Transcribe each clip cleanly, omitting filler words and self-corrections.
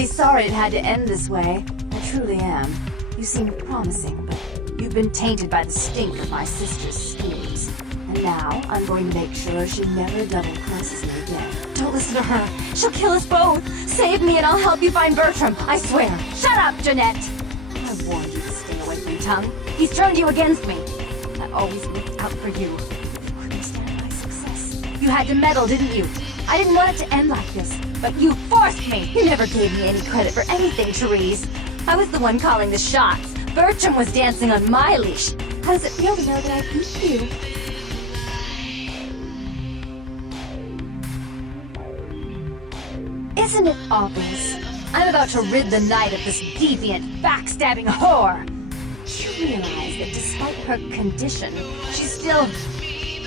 really sorry it had to end this way. I truly am. You seemed promising, but you've been tainted by the stink of my sister's schemes. And now, I'm going to make sure she never double-crosses me again. Don't listen to her. She'll kill us both. Save me and I'll help you find Bertram. I swear. Shut up, Jeanette! I warned you to stay away from Tongue. He's turned you against me. I always looked out for you. You couldn't stand my success. You had to meddle, didn't you? I didn't want it to end like this, but you forced me. You never gave me any credit for anything, Therese. I was the one calling the shots. Bertram was dancing on my leash. How does it feel to know that I beat you? Isn't it obvious? I'm about to rid the night of this deviant, backstabbing whore. You realize that despite her condition, she still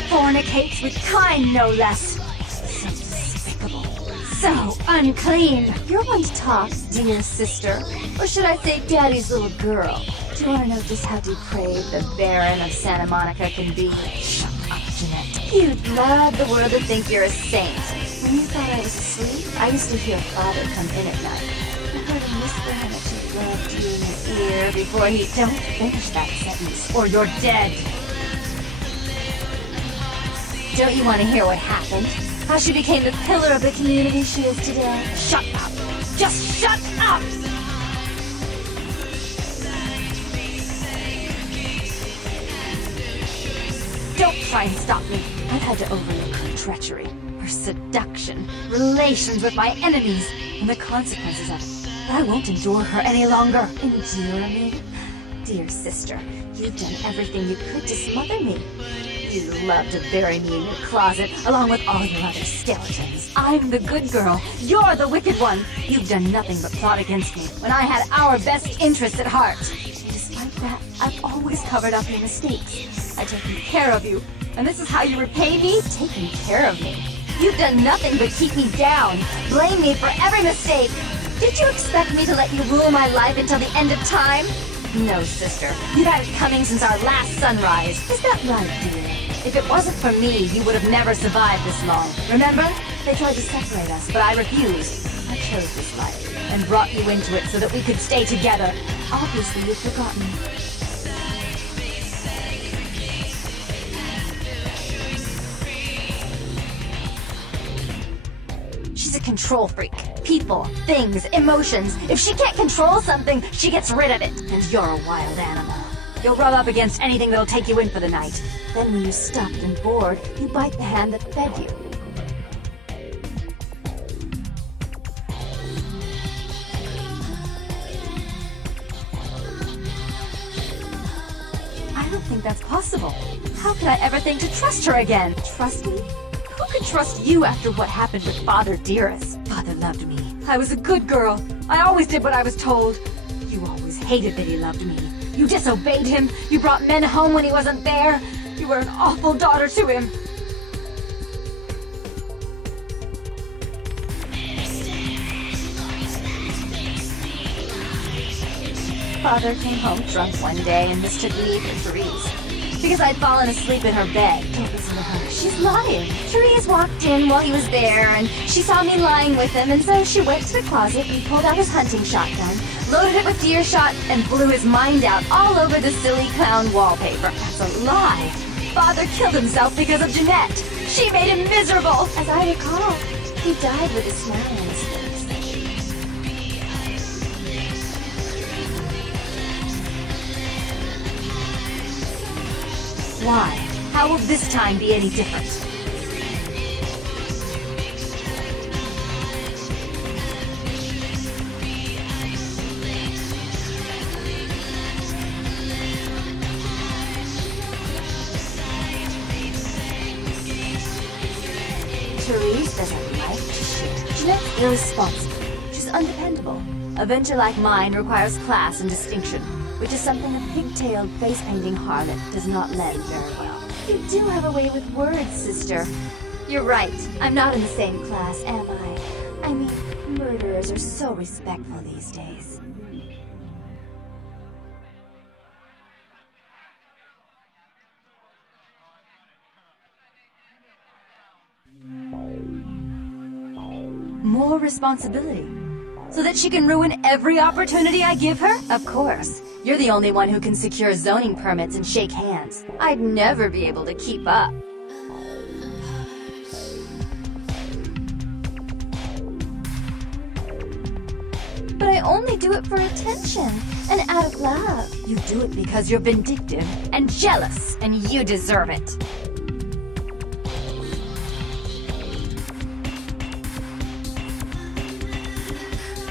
fornicates with kind, no less. So despicable. So unclean. You're one to talk, dear sister. Or should I say daddy's little girl? Do you want to know just how depraved the Baron of Santa Monica can be? Shut up, Jeanette. You'd love the world to think you're a saint. When you thought I was asleep, I used to hear Father come in at night. I heard him whisper how much he loved you in his ear before he... Don't finish that sentence, or you're dead. Don't you want to hear what happened? How she became the pillar of the community she is today? Shut up! Just shut up! Don't try and stop me. I've had to overlook her treachery, her seduction, relations with my enemies, and the consequences of it. But I won't endure her any longer. Endure me? Dear sister, you've done everything you could to smother me. You love to bury me in your closet, along with all your other skeletons. I'm the good girl. You're the wicked one. You've done nothing but plot against me, when I had our best interests at heart. Despite that, I've always covered up your mistakes. I've taken care of you. And this is how you repay me? Taking care of me. You've done nothing but keep me down. Blame me for every mistake. Did you expect me to let you rule my life until the end of time? No, sister. You've had it coming since our last sunrise. Is that right, dear? If it wasn't for me, you would have never survived this long. Remember? They tried to separate us, but I refused. I chose this life, and brought you into it so that we could stay together. Obviously, you've forgotten. She's a control freak. People, things, emotions. If she can't control something, she gets rid of it. And you're a wild animal. You'll rub up against anything that'll take you in for the night. Then when you're stuffed and bored, you bite the hand that fed you. I don't think that's possible. How could I ever think to trust her again? Trust me? Who could trust you after what happened with Father Dearest? Father loved me. I was a good girl. I always did what I was told. You always hated that he loved me. You disobeyed him. You brought men home when he wasn't there. You were an awful daughter to him. Father came home drunk one day and mistook me for Therese. Because I'd fallen asleep in her bed. Don't listen to her. She's lying. Therese walked in while he was there, and she saw me lying with him, and so she went to the closet and pulled out his hunting shotgun, loaded it with deer shot, and blew his mind out all over the silly clown wallpaper. That's a lie. Father killed himself because of Jeanette. She made him miserable. As I recall, he died with a smile on his face. Why? How will this time be any different? Therese doesn't like to share. Jeanette's irresponsible. She's undependable. A venture like mine requires class and distinction, which is something a pigtailed, face-painting harlot does not lend very well. You do have a way with words, sister. You're right. I'm not in the same class, am I? I mean, murderers are so respectful these days. More responsibility. So that she can ruin every opportunity I give her? Of course. You're the only one who can secure zoning permits and shake hands. I'd never be able to keep up. But I only do it for attention, and out of love. You do it because you're vindictive and jealous, and you deserve it.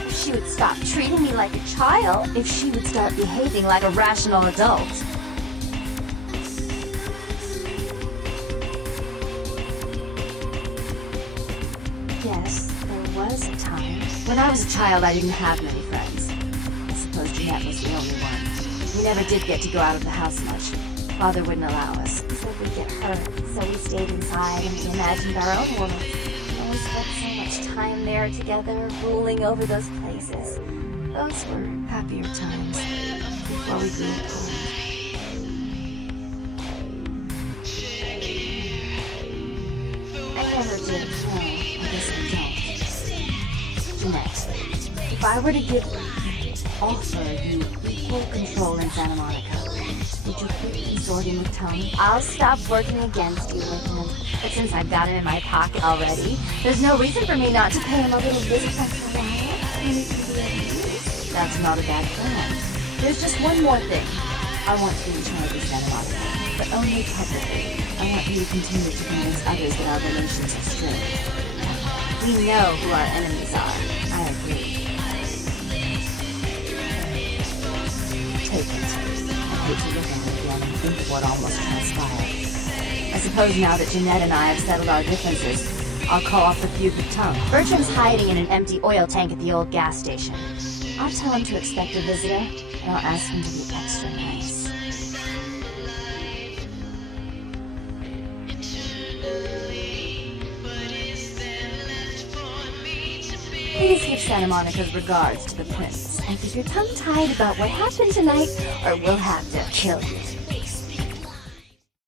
If she would stop treating me like a child, if she would start behaving like a rational adult. Yes, there was a time. When I was a child, I didn't have many friends. I suppose Jeanette was the only one. We never did get to go out of the house much. Father wouldn't allow us. He said we'd get hurt, so we stayed inside and we imagined our own world. And we spent so much time there together, ruling over those places. Those were happier times, before we grew apart. I never did know. I guess I don't. Jeanette, if I were to offer you equal control in Santa Monica, would you quit consorting with Tony? I'll stop working against you, Lieutenant. But since I've got him in my pocket already, there's no reason for me not to pay him a little visit once in a while. That's not a bad plan. There's just one more thing. I want to be in charge of Santa Monica, but only publicly. I want you to continue to convince others that our relations are strained. We know who our enemies are. I agree. Take it. I hate to look at it again and think of what almost transpired. I suppose now that Jeanette and I have settled our differences, I'll call off the feud with Tongue. Bertram's hiding in an empty oil tank at the old gas station. I'll tell him to expect a visitor, and I'll ask him to be extra nice. Please give Santa Monica's regards to the prince, and keep your tongue tied about what happened tonight, or we'll have to kill you.